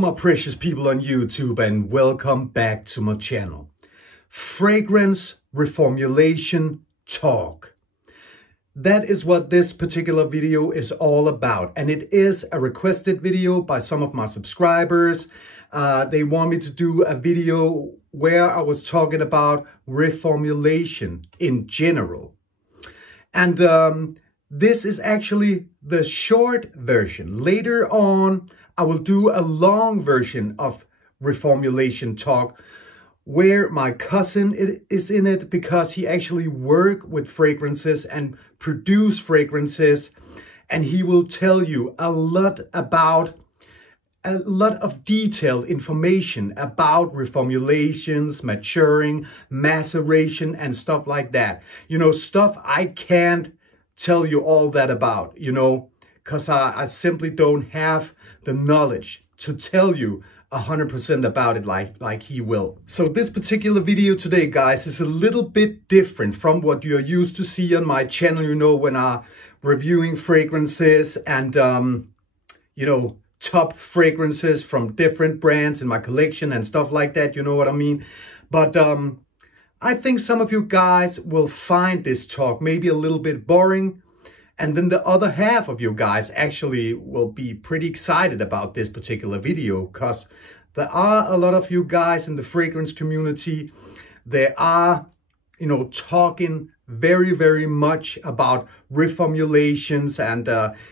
my precious people on YouTube, and welcome back to my channel. Fragrance reformulation talk. That is what this particular video is all about, and it is a requested video by some of my subscribers. They want me to do a video where I was talking about reformulation in general. And this is actually the short version. Later on, I will do a long version of reformulation talk where my cousin is in it, because he actually worked with fragrances and produced fragrances, and he will tell you a lot of detailed information about reformulations, maturing, maceration, and stuff like that. You know, stuff I can't tell you all that about, you know, because I simply don't have the knowledge to tell you 100% about it like he will. So this particular video today, guys, is a little bit different from what you're used to see on my channel, you know, when I'm reviewing fragrances and, you know, top fragrances from different brands in my collection and stuff like that, you know what I mean? But I think some of you guys will find this talk maybe a little bit boring, and then the other half of you guys actually will be pretty excited about this particular video, because there are a lot of you guys in the fragrance community. They are, you know, talking very, very much about reformulations, and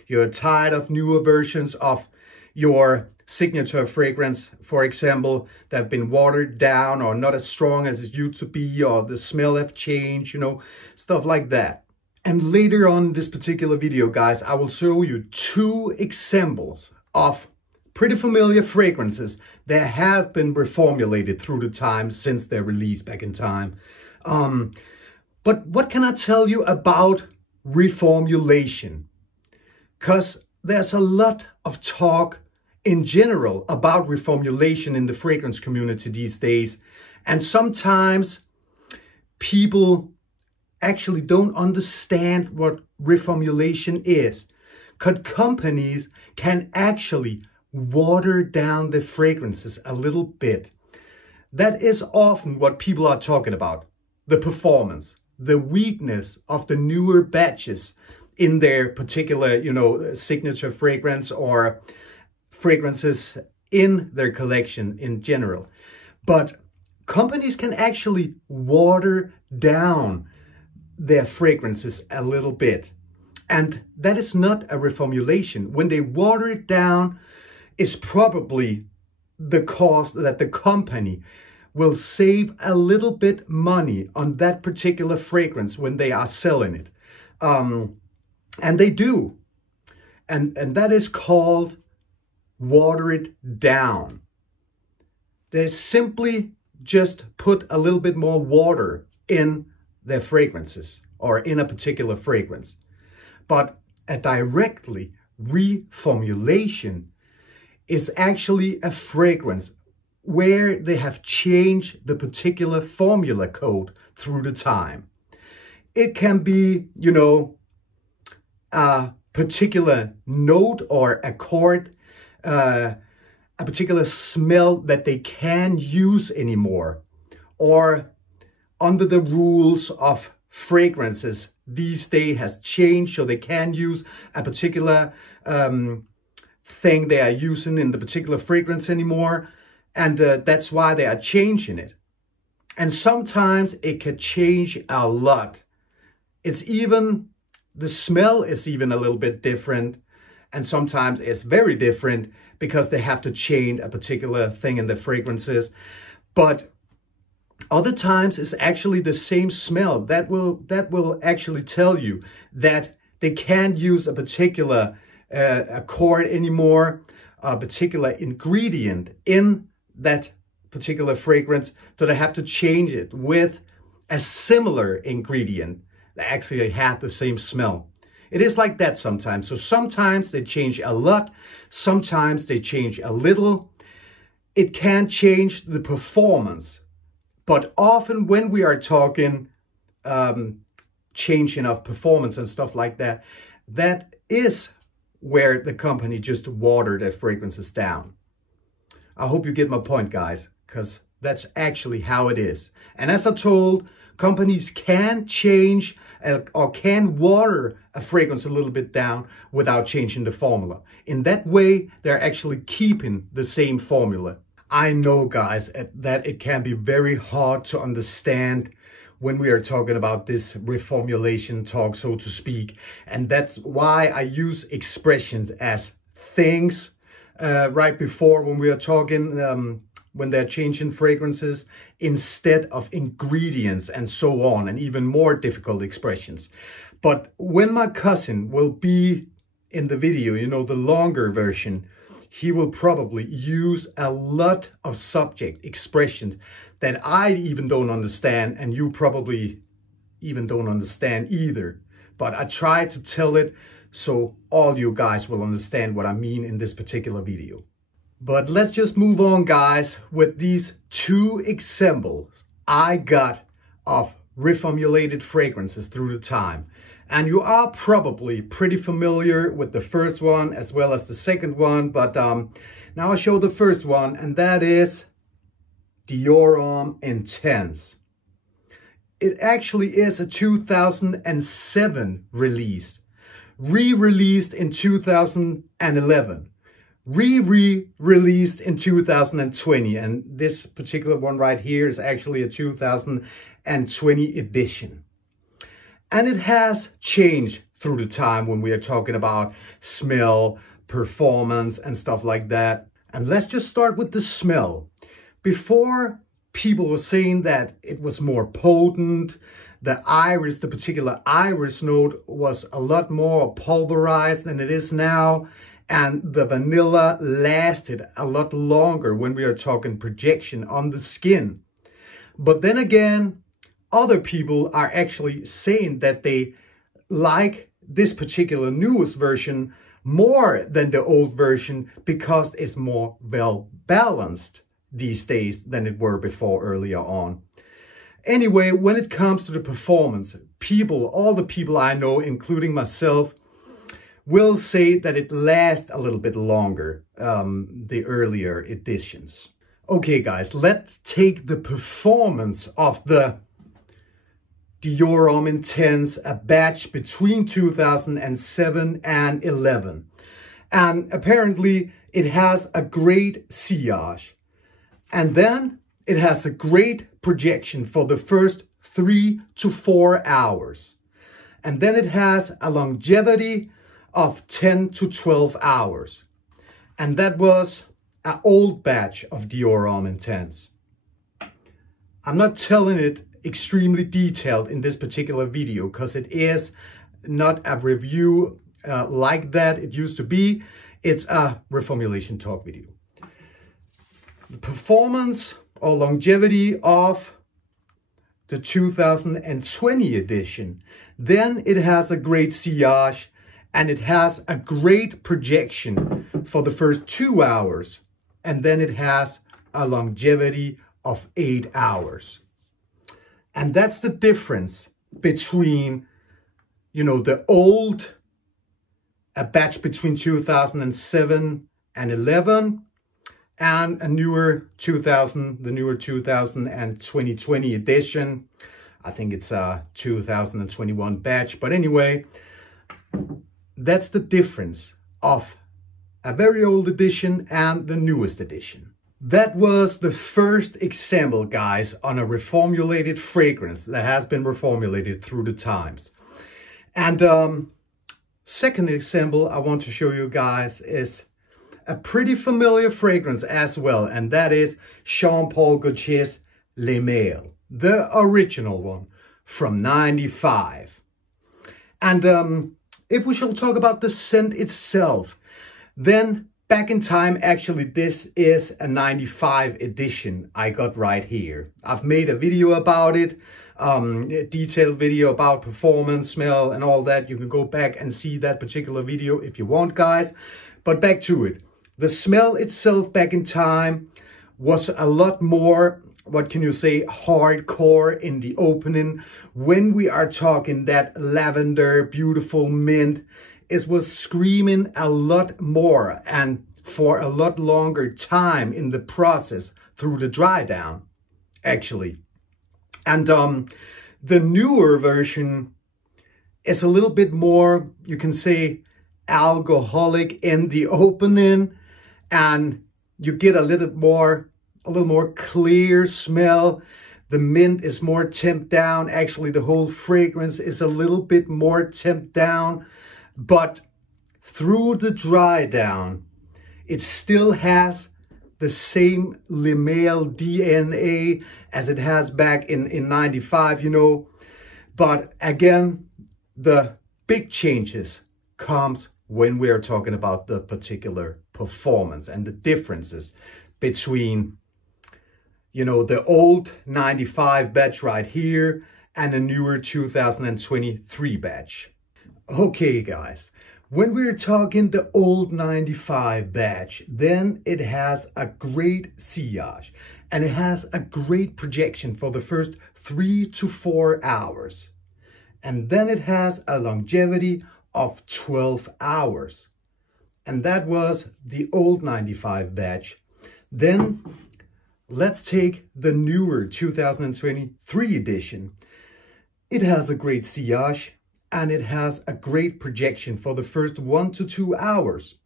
you're tired of newer versions of your signature fragrance, for example, that have been watered down or not as strong as it used to be, or the smell have changed, you know, stuff like that. And later on in this particular video, guys, I will show you two examples of pretty familiar fragrances that have been reformulated through the time since their release back in time. But what can I tell you about reformulation? Because there's a lot of talk in general about reformulation in the fragrance community these days. And sometimes people actually don't understand what reformulation is. Because companies can actually water down the fragrances a little bit. That is often what people are talking about. The performance, the weakness of the newer batches in their particular, you know, signature fragrance or fragrances in their collection in general. But companies can actually water down their fragrances a little bit. And that is not a reformulation. When they water it down, it's probably the cause that the company will save a little bit money on that particular fragrance when they are selling it. And they do. And that is called water it down. They simply just put a little bit more water in their fragrances or in a particular fragrance. But a directly reformulation is actually a fragrance where they have changed the particular formula code through the time. It can be, you know, a particular note or accord, a particular smell that they can't use anymore, or under the rules of fragrances these days has changed, so they can use a particular thing they are using in the particular fragrance anymore, and that's why they are changing it. And sometimes it can change a lot. It's even, the smell is even a little bit different, and sometimes it's very different because they have to change a particular thing in the fragrances. But other times it's actually the same smell. That will actually tell you that they can't use a particular accord anymore, a particular ingredient in that particular fragrance, so they have to change it with a similar ingredient that actually have the same smell. It is like that sometimes. So sometimes they change a lot, sometimes they change a little. It can change the performance. But often when we are talking changing of performance and stuff like that, that is where the company just watered their fragrances down. I hope you get my point, guys, because that's actually how it is. And as I told, companies can change or can water a fragrance a little bit down without changing the formula. In that way, they're actually keeping the same formula. I know, guys, that it can be very hard to understand when we are talking about this reformulation talk, so to speak. And that's why I use expressions as things right before when we are talking, when they're changing fragrances, instead of ingredients and so on, and even more difficult expressions. But when my cousin will be in the video, you know, the longer version, he will probably use a lot of subject expressions that I even don't understand, and you probably even don't understand either. But I try to tell it so all you guys will understand what I mean in this particular video. But let's just move on, guys, with these two examples I got of reformulated fragrances through the time. And you are probably pretty familiar with the first one as well as the second one. But now I'll show the first one, and that is Dior Homme Intense. It actually is a 2007 release, re-released in 2011. Re-released in 2020, and this particular one right here is actually a 2020 edition. And it has changed through the time when we are talking about smell, performance, and stuff like that. And let's just start with the smell. Before, people were saying that it was more potent. The iris, the particular iris note, was a lot more pulverized than it is now. And the vanilla lasted a lot longer when we are talking projection on the skin. But then again, other people are actually saying that they like this particular newest version more than the old version because it's more well balanced these days than it were before earlier on. Anyway, when it comes to the performance, all the people I know, including myself, will say that it lasts a little bit longer, the earlier editions. Okay, guys, let's take the performance of the Dior Homme Intense, a batch between 2007 and 11. And apparently it has a great sillage. And then it has a great projection for the first 3 to 4 hours. And then it has a longevity of 10 to 12 hours. And that was an old batch of Dior Homme Intense. I'm not telling it extremely detailed in this particular video because it is not a review like that it used to be. It's a reformulation talk video. The performance or longevity of the 2020 edition. Then it has a great sillage and it has a great projection for the first 2 hours. And then it has a longevity of 8 hours. And that's the difference between, you know, the old, a batch between 2007 and 11, and the newer 2020 edition. I think it's a 2021 batch. But anyway, that's the difference of a very old edition and the newest edition. That was the first example, guys, on a reformulated fragrance that has been reformulated through the times. And second example I want to show you guys is a pretty familiar fragrance as well, and that is Jean Paul Gaultier's Les Mâles, the original one from '95. And if we shall talk about the scent itself, then back in time, actually, this is a '95 edition I got right here. I've made a video about it, a detailed video about performance, smell, and all that. You can go back and see that particular video if you want, guys. But back to it. The smell itself back in time was a lot more, what can you say, hardcore in the opening. When we are talking that lavender, beautiful mint, it was screaming a lot more. And for a lot longer time in the process through the dry down, actually. And the newer version is a little bit more, you can say, alcoholic in the opening, and you get a little more clear smell. The mint is more temped down. Actually, the whole fragrance is a little bit more temped down, but through the dry down, it still has the same limail DNA as it has back in 95, you know. But again, the big changes comes when we are talking about the particular performance and the differences between, you know, the old 95 batch right here and the newer 2023 batch. Okay, guys. When we're talking the old 95 batch, then it has a great sillage and it has a great projection for the first 3 to 4 hours. And then it has a longevity of 12 hours. And that was the old 95 batch. Then let's take the newer 2023 edition. It has a great sillage and it has a great projection for the first 1 to 2 hours.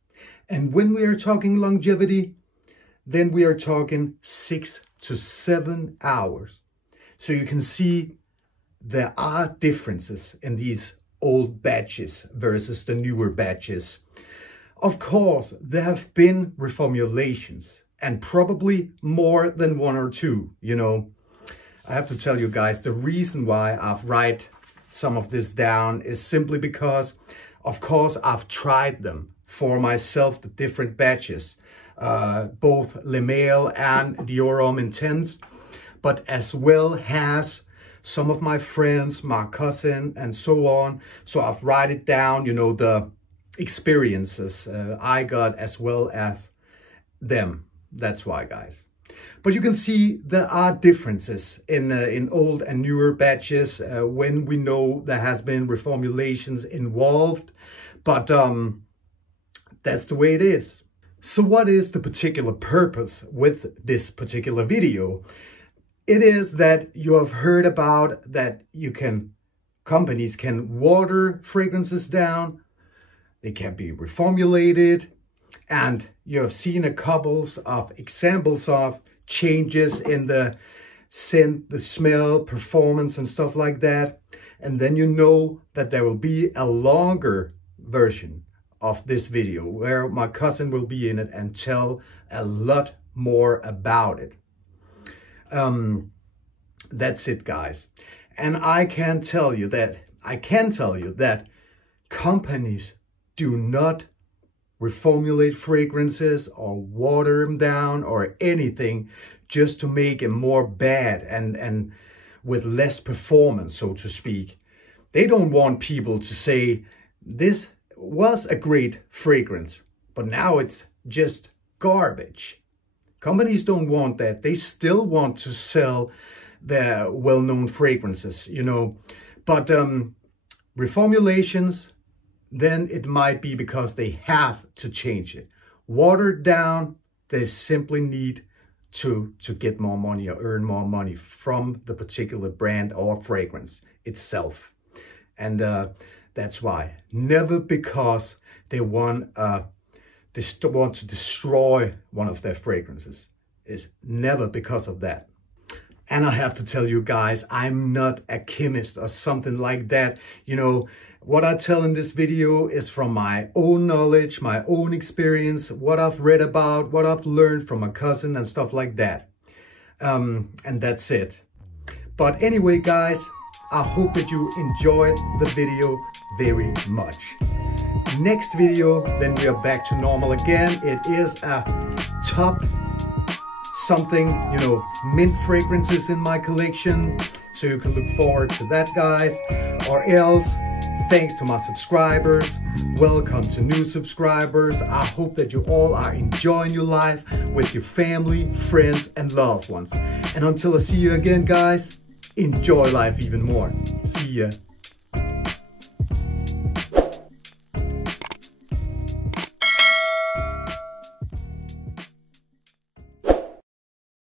And when we are talking longevity, then we are talking 6 to 7 hours. So you can see there are differences in these old batches versus the newer batches. Of course, there have been reformulations, and probably more than 1 or 2, you know. I have to tell you guys, the reason why I've write some of this down is simply because, of course, I've tried them for myself, the different batches, both limail and Diorum Intense, but as well as some of my friends, my cousin, and so on. So I've write it down, you know, the experiences I got as well as them. That's why, guys. But you can see there are differences in old and newer batches when we know there has been reformulations involved. But that's the way it is. So what is the particular purpose with this particular video? It is that you have heard about that companies can water fragrances down. They can be reformulated. And you have seen a couple of examples of changes in the scent, the smell, performance, and stuff like that. And then you know that there will be a longer version of this video where my cousin will be in it and tell a lot more about it. That's it, guys. And I can tell you that companies do not reformulate fragrances or water them down or anything just to make them more bad and with less performance, so to speak. They don't want people to say, this was a great fragrance, but now it's just garbage. Companies don't want that. They still want to sell their well-known fragrances, you know. But reformulations, then it might be because they have to change it. Watered down, they simply need to get more money or earn more money from the particular brand or fragrance itself. And that's why. Never because they want to destroy one of their fragrances. It's never because of that. And I have to tell you guys, I'm not a chemist or something like that. You know, what I tell in this video is from my own knowledge, my own experience, what I've read about, what I've learned from my cousin and stuff like that. And that's it. But anyway, guys, I hope that you enjoyed the video very much. Next video, then we are back to normal again. It is a top something, you know, mint fragrances in my collection. So you can look forward to that, guys. Or else, thanks to my subscribers. Welcome to new subscribers. I hope that you all are enjoying your life with your family, friends, and loved ones. And until I see you again, guys, enjoy life even more. See ya.